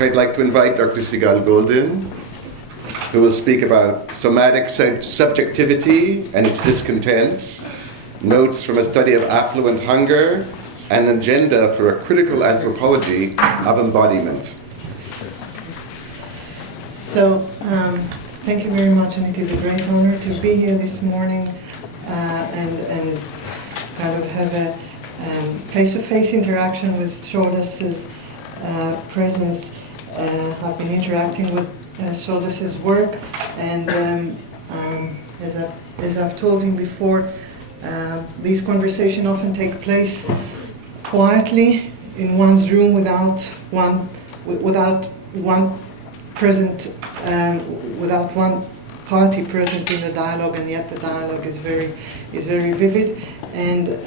I'd like to invite Dr. Sigal Goldin, who will speak about somatic subjectivity and its discontents, notes from a study of affluent hunger, and an agenda for a critical anthropology of embodiment. So, thank you very much, and it is a great honor to be here this morning and kind of have a face-to-face interaction with Shoulders' presence. I've been interacting with Shoulders' work, and as I've told him before, these conversations often take place quietly in one's room without one present, without one party present in the dialogue, and yet the dialogue is very vivid. And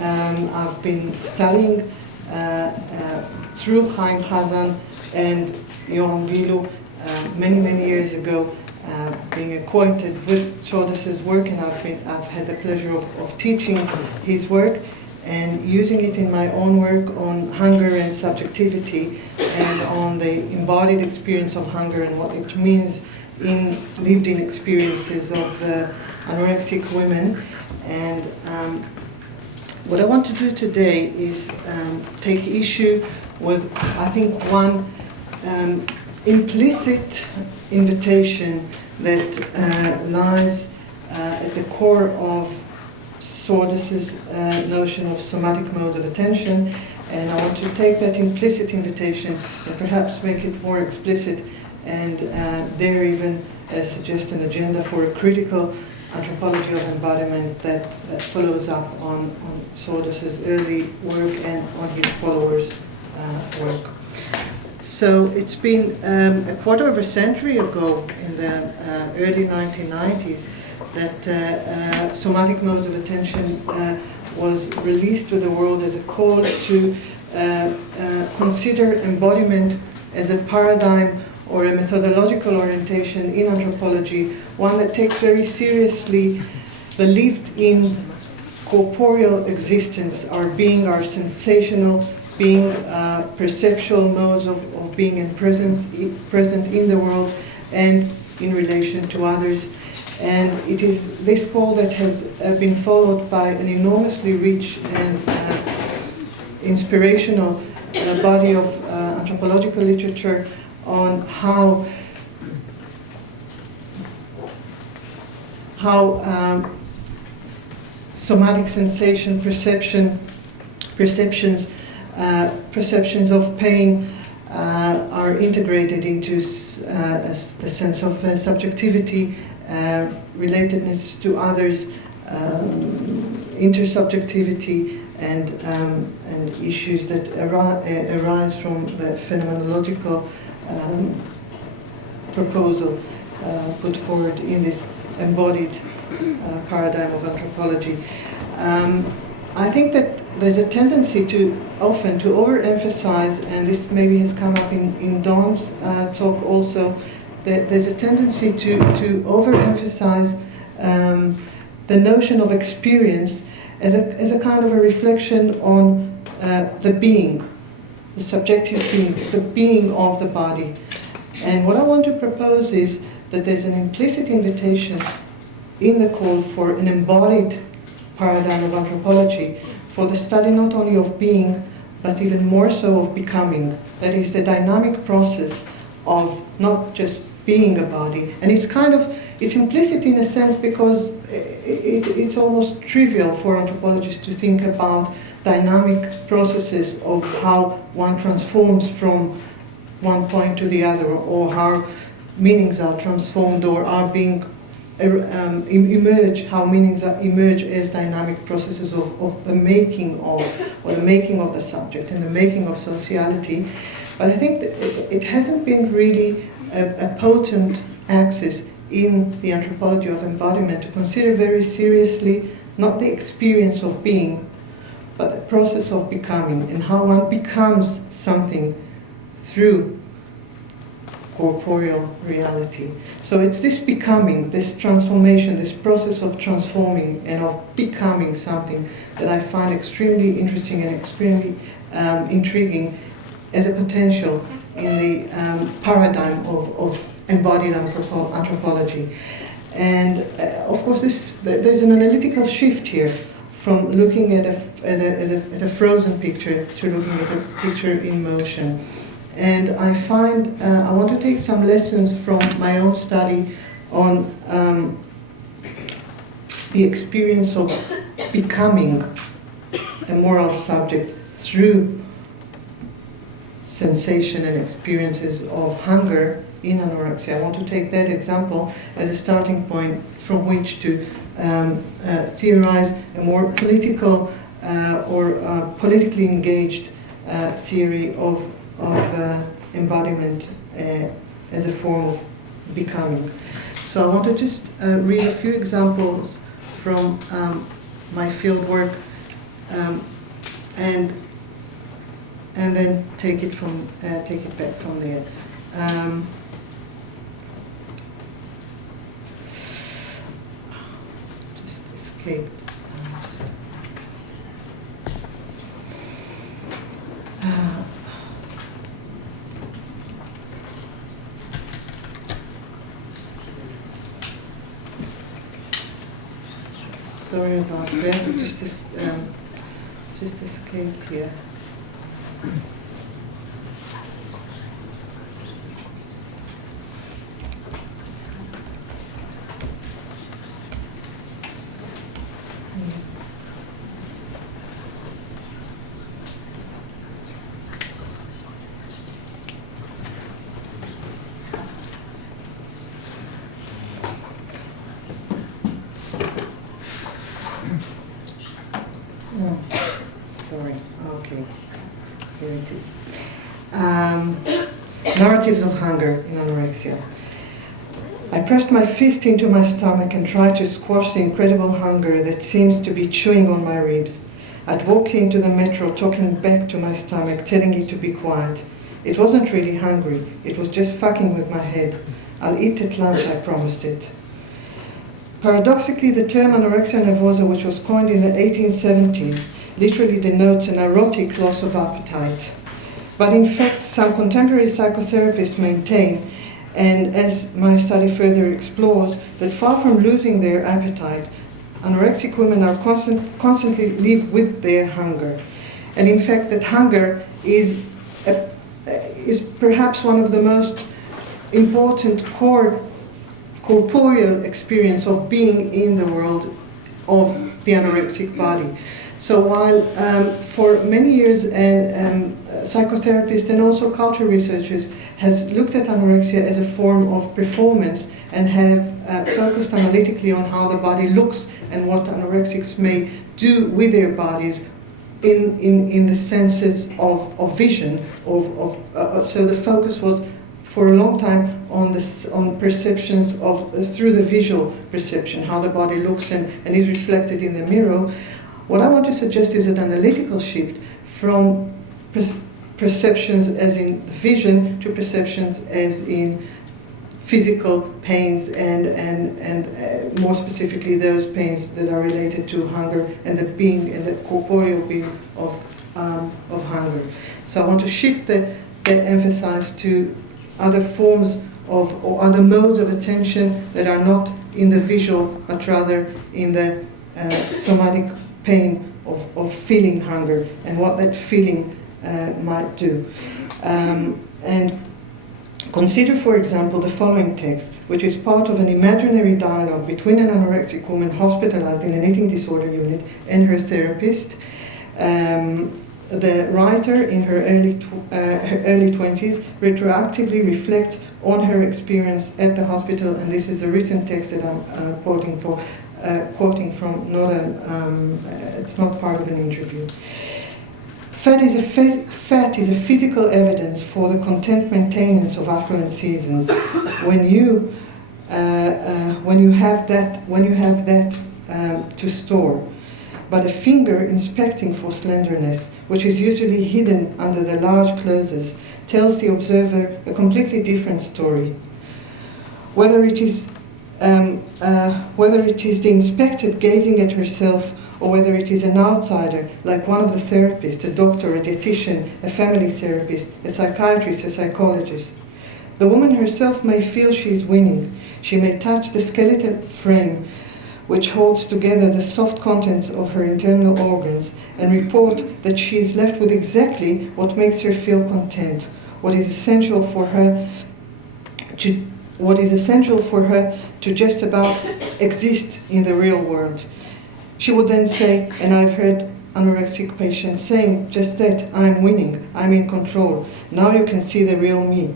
I've been studying through Chaim Chazan and Yoram Bilu many years ago, being acquainted with Shoulders' work, and I've had the pleasure of teaching his work and using it in my own work on hunger and subjectivity, and on the embodied experience of hunger and what it means in lived-in experiences of anorexic women. And what I want to do today is take issue with, I think, one implicit invitation that lies at the core of Shoulders' notion of somatic modes of attention, and I want to take that implicit invitation and perhaps make it more explicit, and dare even suggest an agenda for a critical anthropology of embodiment that follows up on Shoulders' early work and on his followers' work. So it's been a quarter of a century ago, in the early 1990s, that somatic modes of attention was released to the world as a call to consider embodiment as a paradigm or a methodological orientation in anthropology, one that takes very seriously the lived-in corporeal existence, our being, our sensational being, perceptual modes of being and present in the world and in relation to others. And it is this call that has been followed by an enormously rich and inspirational body of anthropological literature on how somatic sensation, perceptions of pain are integrated into the sense of subjectivity, relatedness to others, intersubjectivity, and issues that arise from the phenomenological proposal put forward in this embodied paradigm of anthropology. I think that there's a tendency to often to overemphasize, and this maybe has come up in Dawn's talk also, that there's a tendency to overemphasize the notion of experience as a kind of a reflection on the being, the subjective being, the being of the body. And what I want to propose is that there's an implicit invitation in the call for an embodied paradigm of anthropology for the study not only of being, but even more so of becoming. That is the dynamic process of not just being a body. And it's implicit in a sense because it's almost trivial for anthropologists to think about dynamic processes of how one transforms from one point to the other, or how meanings are transformed or are being emerge, how meanings emerge as dynamic processes of the making of, or the making of the subject and the making of sociality. But I think that it hasn't been really a potent axis in the anthropology of embodiment to consider very seriously not the experience of being, but the process of becoming, and how one becomes something through corporeal reality. So it's this becoming, this transformation, this process of transforming and of becoming something that I find extremely interesting and extremely intriguing as a potential paradigm of embodied anthropology. And of course, there's an analytical shift here from looking at a frozen picture to looking at a picture in motion. And I find I want to take some lessons from my own study on the experience of becoming a moral subject through sensation and experiences of hunger in anorexia. I want to take that example as a starting point from which to theorize a more political or politically engaged theory of embodiment as a form of becoming. So I want to just read a few examples from my field work and then take it back from there. Just escaped. Sorry about that. Just escaped here. Here it is. Narratives of hunger in anorexia. I pressed my fist into my stomach and tried to squash the incredible hunger that seems to be chewing on my ribs. I'd walk into the metro talking back to my stomach, telling it to be quiet. It wasn't really hungry. It was just fucking with my head. I'll eat at lunch, I promised it. Paradoxically, the term anorexia nervosa, which was coined in the 1870s, literally denotes an erotic loss of appetite. But in fact, some contemporary psychotherapists maintain, and as my study further explores, that far from losing their appetite, anorexic women are constantly live with their hunger. And in fact, that hunger is perhaps one of the most important corporeal experience of being in the world of the anorexic body. So while for many years psychotherapists and also cultural researchers has looked at anorexia as a form of performance and have focused analytically on how the body looks and what anorexics may do with their bodies in the senses of vision, so the focus was for a long time on perceptions through the visual perception, how the body looks and is reflected in the mirror. What I want to suggest is an analytical shift from perceptions as in vision to perceptions as in physical pains and more specifically those pains that are related to hunger and the being and the corporeal being of hunger. So I want to shift the emphasis to other forms or other modes of attention that are not in the visual but rather in the somatic pain of feeling hunger and what that feeling might do. And consider, for example, the following text, which is part of an imaginary dialogue between an anorexic woman hospitalized in an eating disorder unit and her therapist. The writer, in her early 20s, retroactively reflects on her experience at the hospital, and this is a written text that I'm quoting from, it's not part of an interview. Fat is a physical evidence for the content maintenance of affluent seasons. When you have that to store. But a finger inspecting for slenderness, which is usually hidden under the large clothes, tells the observer a completely different story. Whether it is whether it is the inspected gazing at herself or whether it is an outsider, like one of the therapists, a doctor, a dietitian, a family therapist, a psychiatrist, a psychologist. The woman herself may feel she is winning. She may touch the skeletal frame which holds together the soft contents of her internal organs and report that she is left with exactly what makes her feel content, what is essential for her to just about exist in the real world. She would then say, and I've heard anorexic patients saying just that, I'm winning, I'm in control. Now you can see the real me.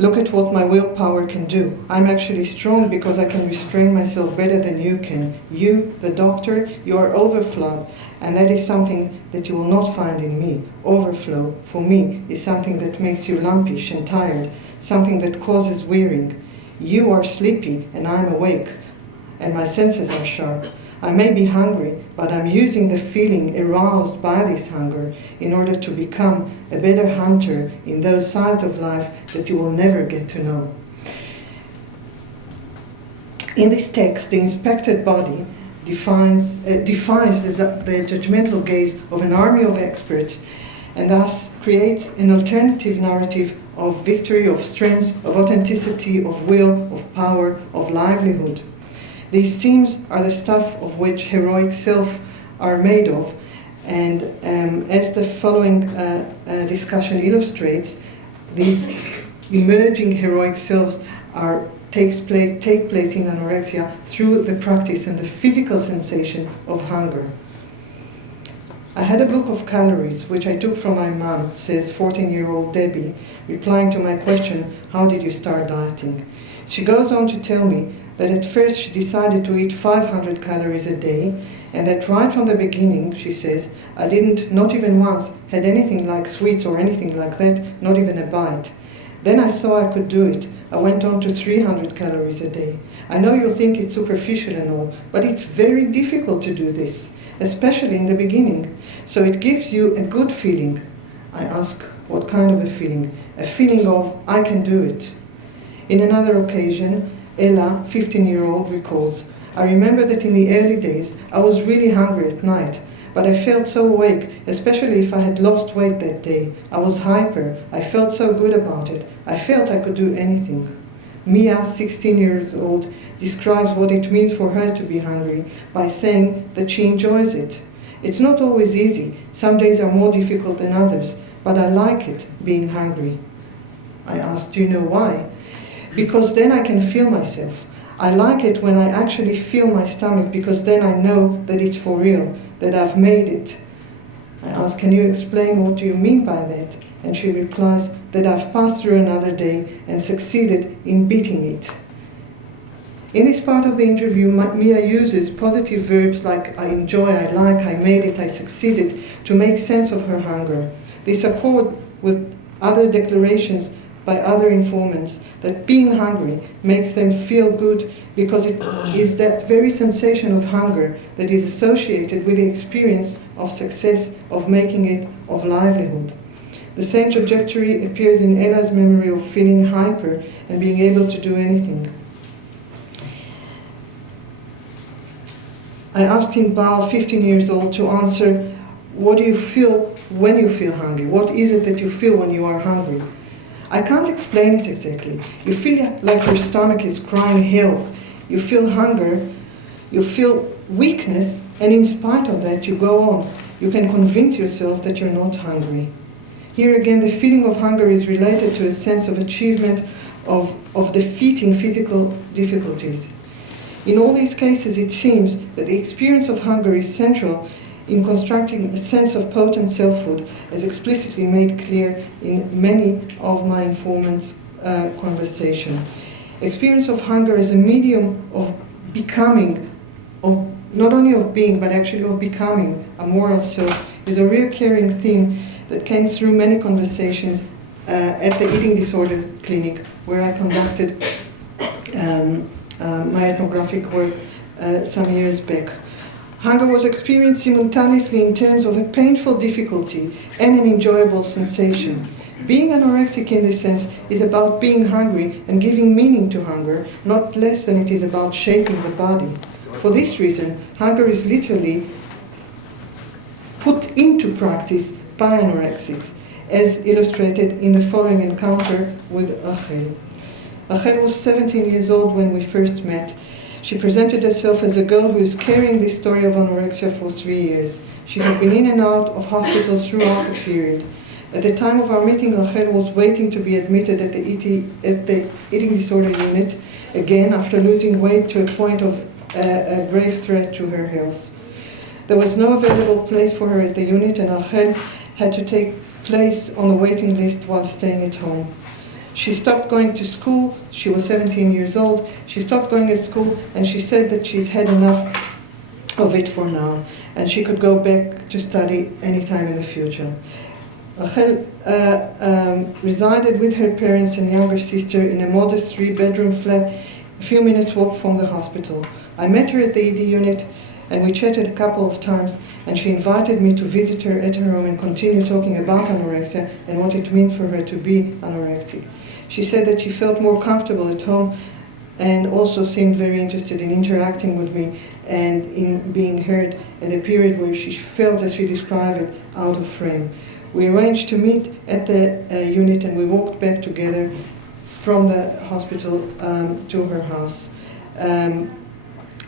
Look at what my willpower can do. I'm actually strong because I can restrain myself better than you can. You, the doctor, you are overflowed, and that is something that you will not find in me. Overflow, for me, is something that makes you lumpish and tired, something that causes wearying. You are sleepy, and I'm awake, and my senses are sharp. I may be hungry, but I'm using the feeling aroused by this hunger in order to become a better hunter in those sides of life that you will never get to know. In this text, the inspected body defies the judgmental gaze of an army of experts and thus creates an alternative narrative of victory, of strength, of authenticity, of will, of power, of livelihood. These themes are the stuff of which heroic self are made of, and as the following discussion illustrates, these emerging heroic selves take place in anorexia through the practice and the physical sensation of hunger. I had a book of calories, which I took from my mom, says 14-year-old Debbie, replying to my question, how did you start dieting? She goes on to tell me that at first she decided to eat 500 calories a day, and that right from the beginning, she says, I didn't, not even once, had anything like sweets or anything like that, not even a bite. Then I saw I could do it. I went on to 300 calories a day. I know you'll think it's superficial and all, but it's very difficult to do this, especially in the beginning. So it gives you a good feeling. I ask, what kind of a feeling? A feeling of, I can do it. In another occasion, Ella, 15-year-old, recalls, I remember that in the early days, I was really hungry at night, but I felt so awake, especially if I had lost weight that day. I was hyper. I felt so good about it. I felt I could do anything. Mia, 16 years old, describes what it means for her to be hungry by saying that she enjoys it. It's not always easy. Some days are more difficult than others, but I like it, being hungry. I asked, do you know why? Because then I can feel myself. I like it when I actually feel my stomach, because then I know that it's for real, that I've made it. I ask, can you explain what do you mean by that? And she replies that I've passed through another day and succeeded in beating it. In this part of the interview, Mia uses positive verbs like I enjoy, I like, I made it, I succeeded to make sense of her hunger. This accord with other declarations by other informants that being hungry makes them feel good because it is that very sensation of hunger that is associated with the experience of success, of making it, of livelihood. The same trajectory appears in Ella's memory of feeling hyper and being able to do anything. I asked him, Bar, 15 years old, to answer, what do you feel when you feel hungry? What is it that you feel when you are hungry? I can't explain it exactly. You feel like your stomach is crying help. You feel hunger, you feel weakness, and in spite of that, you go on. You can convince yourself that you're not hungry. Here again, the feeling of hunger is related to a sense of achievement, of defeating physical difficulties. In all these cases, it seems that the experience of hunger is central in constructing a sense of potent selfhood, as explicitly made clear in many of my informants' conversation. Experience of hunger as a medium of becoming, of not only of being, but actually of becoming a moral self, is a recurring theme that came through many conversations at the eating disorders clinic, where I conducted my ethnographic work some years back. Hunger was experienced simultaneously in terms of a painful difficulty and an enjoyable sensation. Being anorexic in this sense is about being hungry and giving meaning to hunger, not less than it is about shaping the body. For this reason, hunger is literally put into practice by anorexics, as illustrated in the following encounter with Rachel. Rachel was 17 years old when we first met. She presented herself as a girl who is carrying this story of anorexia for 3 years. She had been in and out of hospitals throughout the period. At the time of our meeting, Rachel was waiting to be admitted at the eating disorder unit, again after losing weight to a point of a grave threat to her health. There was no available place for her at the unit, and Rachel had to take place on the waiting list while staying at home. She stopped going to school. She was 17 years old. She stopped going to school, and she said that she's had enough of it for now, and she could go back to study anytime in the future. Rachel resided with her parents and younger sister in a modest 3-bedroom flat a few minutes walk from the hospital. I met her at the ED unit, and we chatted a couple of times, and she invited me to visit her at her home and continue talking about anorexia and what it means for her to be anorexic. She said that she felt more comfortable at home and also seemed very interested in interacting with me and in being heard at a period where she felt, as she described it, out of frame. We arranged to meet at the unit, and we walked back together from the hospital to her house.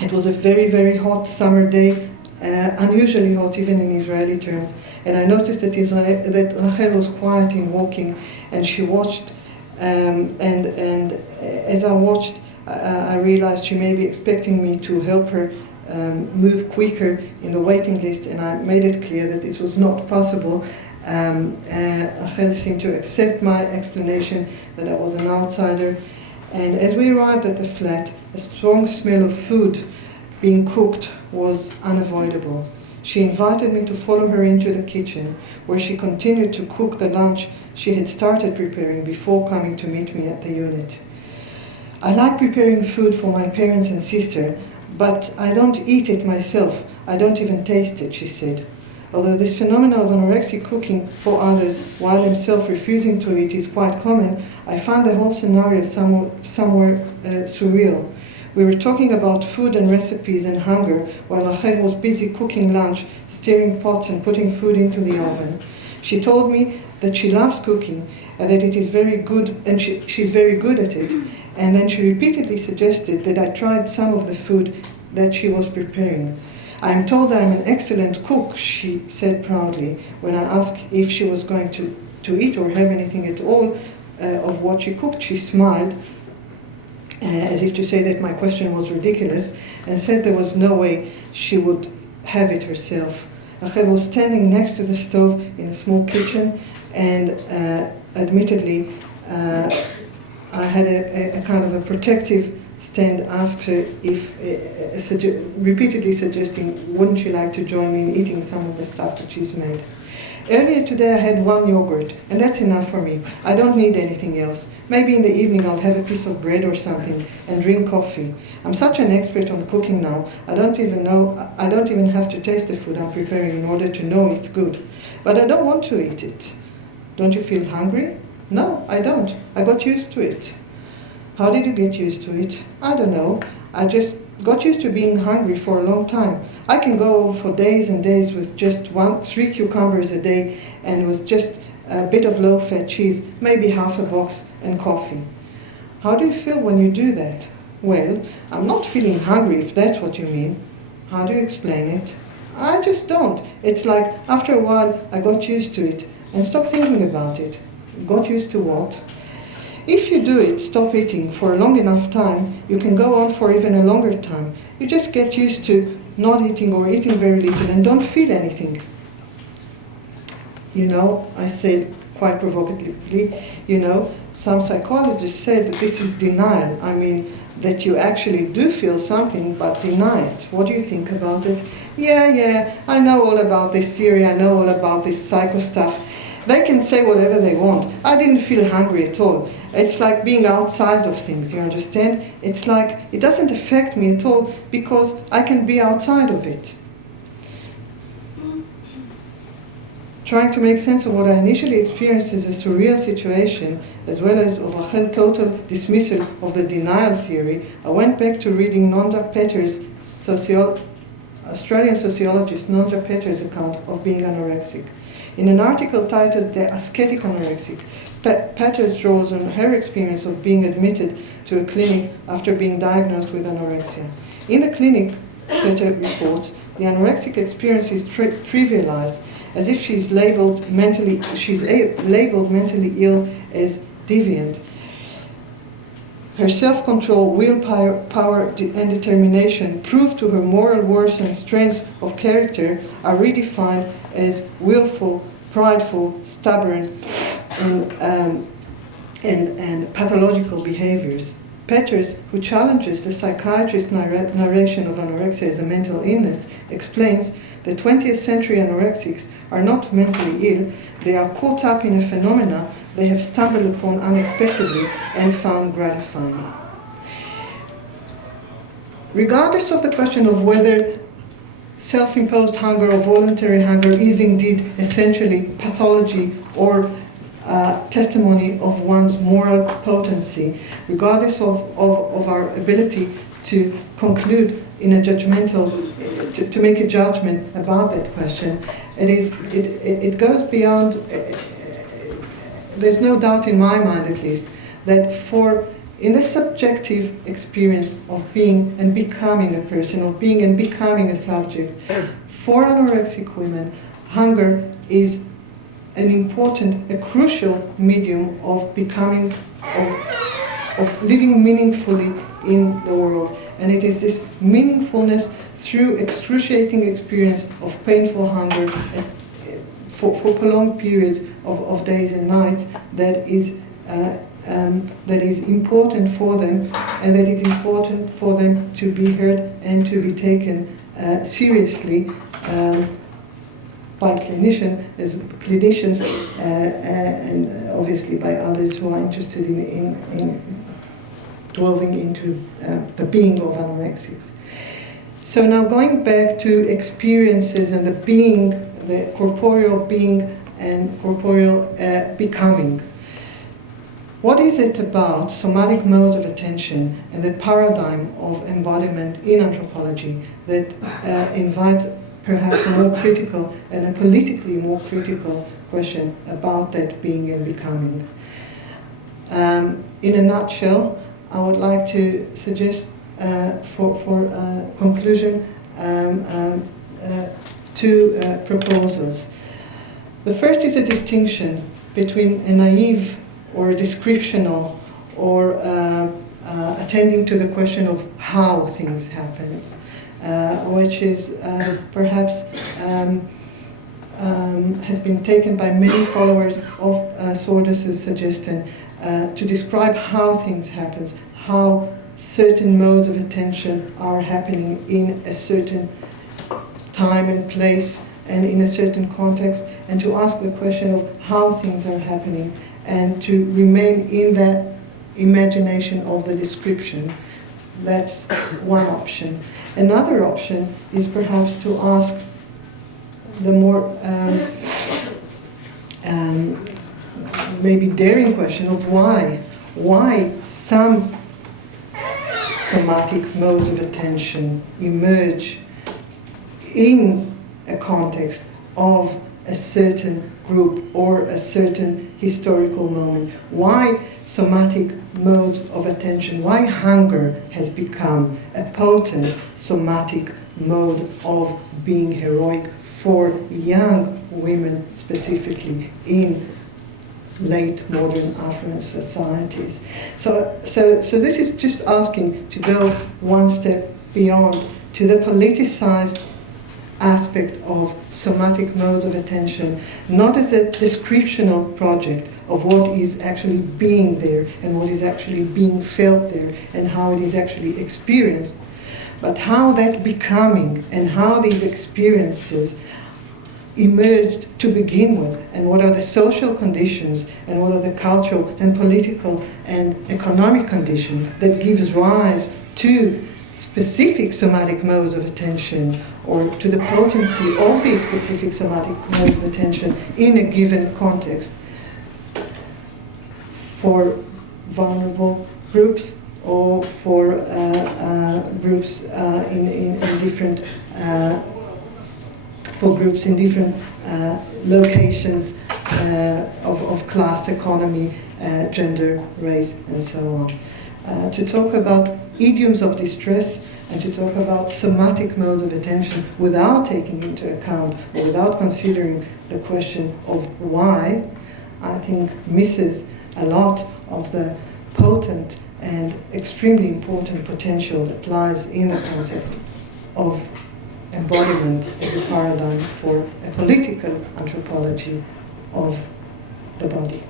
It was a very, very hot summer day, unusually hot even in Israeli terms, and I noticed that Rachel was quiet in walking, and she watched, and as I watched, I realized she may be expecting me to help her move quicker in the waiting list, and I made it clear that this was not possible. Rachel seemed to accept my explanation that I was an outsider, and as we arrived at the flat, a strong smell of food being cooked was unavoidable. She invited me to follow her into the kitchen, where she continued to cook the lunch she had started preparing before coming to meet me at the unit. I like preparing food for my parents and sister, but I don't eat it myself. I don't even taste it, she said. Although this phenomenon of anorexic cooking for others while themselves refusing to eat is quite common, I found the whole scenario somewhere surreal. We were talking about food and recipes and hunger while Rachel was busy cooking lunch, stirring pots and putting food into the oven. She told me that she loves cooking and that it is very good, and she's very good at it. And then she repeatedly suggested that I tried some of the food that she was preparing. I am told I am an excellent cook, she said proudly. When I asked if she was going to eat or have anything at all of what she cooked, she smiled, as if to say that my question was ridiculous, and said there was no way she would have it herself. Rachel was standing next to the stove in a small kitchen, and admittedly, I had a kind of a protective stand, asked her if, repeatedly suggesting, wouldn't she like to join me in eating some of the stuff that she's made. Earlier today I had 1 yogurt, and that's enough for me. I don't need anything else. Maybe in the evening I'll have a piece of bread or something and drink coffee. I'm such an expert on cooking now, I don't even have to taste the food I'm preparing in order to know it's good. But I don't want to eat it. Don't you feel hungry? No, I don't. I got used to it. How did you get used to it? I don't know. I just got used to being hungry for a long time. I can go for days and days with just 3 cucumbers a day and with just a bit of low-fat cheese, maybe half a box, and coffee. How do you feel when you do that? Well, I'm not feeling hungry, if that's what you mean. How do you explain it? I just don't. It's like after a while I got used to it and stopped thinking about it. Got used to what? If you do it, stop eating, for a long enough time, you can go on for even a longer time. You just get used to not eating or eating very little and don't feel anything. You know, I said quite provocatively, some psychologists say that this is denial. I mean, that you actually do feel something but deny it. What do you think about it? Yeah, I know all about this theory, I know all about this psycho stuff. They can say whatever they want. I didn't feel hungry at all. It's like being outside of things, you understand? It's like it doesn't affect me at all because I can be outside of it. trying to make sense of what I initially experienced as a surreal situation, as well as of Rachel's total dismissal of the denial theory, I went back to reading Nonda Petter's Australian sociologist Nonda Petter's account of being anorexic. In an article titled The Ascetic Anorexic, Peters draws on her experience of being admitted to a clinic after being diagnosed with anorexia. In the clinic, Peter reports, the anorexic experience is trivialized, as if she's labeled mentally ill as deviant. Her self-control, willpower, and determination, proved to her moral worth and strength of character, are redefined as willful, prideful, stubborn, and pathological behaviors. Peters, who challenges the psychiatrist's narration of anorexia as a mental illness, explains that 20th century anorexics are not mentally ill, they are caught up in a phenomena they have stumbled upon unexpectedly and found gratifying. Regardless of the question of whether self-imposed hunger or voluntary hunger is indeed essentially pathology or testimony of one's moral potency, regardless of our ability to conclude in a judgmental, to make a judgment about that question, it goes beyond. There's no doubt in my mind, at least, that in the subjective experience of being and becoming a person, of being and becoming a subject, for anorexic women, hunger is an important, a crucial medium of becoming, of living meaningfully in the world. And it is this meaningfulness through excruciating experience of painful hunger for prolonged periods of days and nights that is important for them, and that it's important for them to be heard and to be taken seriously by clinicians, and obviously by others who are interested in delving into the being of anorexics. So now going back to experiences and the being, the corporeal being and corporeal becoming. What is it about somatic modes of attention and the paradigm of embodiment in anthropology that invites perhaps a more critical and a politically more critical question about that being and becoming? In a nutshell, I would like to suggest for conclusion two proposals. The first is a distinction between a naive or a descriptional or attending to the question of how things happen, which is perhaps has been taken by many followers of Sordus's suggestion to describe how things happen, how certain modes of attention are happening in a certain time and place and in a certain context, and to ask the question of how things are happening and to remain in that imagination of the description. That's one option. Another option is perhaps to ask the more maybe daring question of why some somatic modes of attention emerge in a context of a certain group or a certain historical moment. Why somatic modes of attention, why hunger has become a potent somatic mode of being heroic for young women specifically in late modern affluent societies. So this is just asking to go one step beyond to the politicized aspect of somatic modes of attention, not as a descriptional project of what is actually being there and what is actually being felt there and how it is actually experienced, but how that becoming and how these experiences emerged to begin with, and what are the social conditions and what are the cultural and political and economic conditions that gives rise to specific somatic modes of attention or to the potency of the specific somatic mode of attention in a given context for vulnerable groups or for groups in different for groups in different locations of class, economy, gender, race, and so on. To talk about idioms of distress and to talk about somatic modes of attention without taking into account or without considering the question of why, I think misses a lot of the potent and extremely important potential that lies in the concept of embodiment as a paradigm for a political anthropology of the body.